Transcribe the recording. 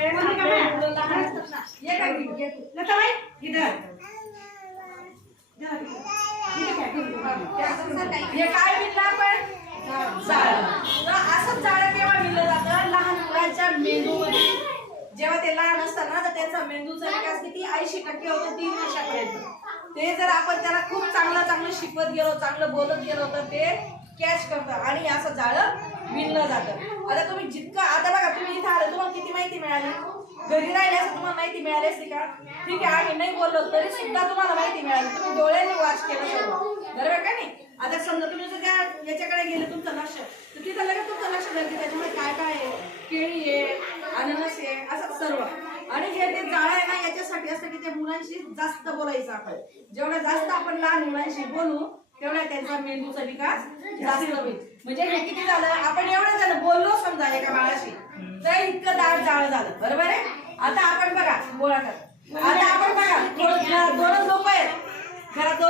वेळेस आपल्या मुलं लहान असतात ना, ये काय लताबाई इधर हे काय विणलं आपण जाळं. तर असं जाळं केव्हा विणलं जातं लहान मुलाच्या मेंदूमध्ये. जेव्हा ते लहान असतात ना तर त्यांचा मेंदूचा विकास किती 80% होतो 3 वर्षापर्यंत. ते जर आपण त्याला खूप चांगलं शिकवत गेलो, चांगलं बोलत गेलो तर ते कॅच करतं आणि असं जाळं विणलं जातं. आता तुम्ही जितकं आता बघा तुम्ही इथं आले तुम्हाला किती माहिती मिळाली, घरी राहिले असं तुम्हाला माहिती मिळाली असती का? ठीक आहे आम्ही नाही बोललो तरी सुद्धा तुम्हाला माहिती मिळाली, तुम्ही डोळ्यांनी वाच केलं सर्व, बरोबर का नाही? आता समजा तुम्ही जर त्या याच्याकडे गेले तुमचं लक्ष तर तिथं लगेच तुमचं लक्ष जाईल की त्याच्यामध्ये काय काय आहे, केळी आहे, अननस आहे, असं सर्व. आणि हे ते जाळं आहे ना याच्यासाठी असतं की त्या मुलांशी जास्त बोलायचं आपण. जेवढं जास्त आपण लहान मुलांशी बोलू तेवढा त्यांचा मेंदूचा विकास जास्त होईल. म्हणजे हे किती झालं आपण एवढं झालं बोललो समजा एका बाळाशी तर इतकं दाट जाळं झालं, बरोबर आहे? आता आपण बघा गोळा कर. आता आपण बघा दोन लोक आहेत घरात,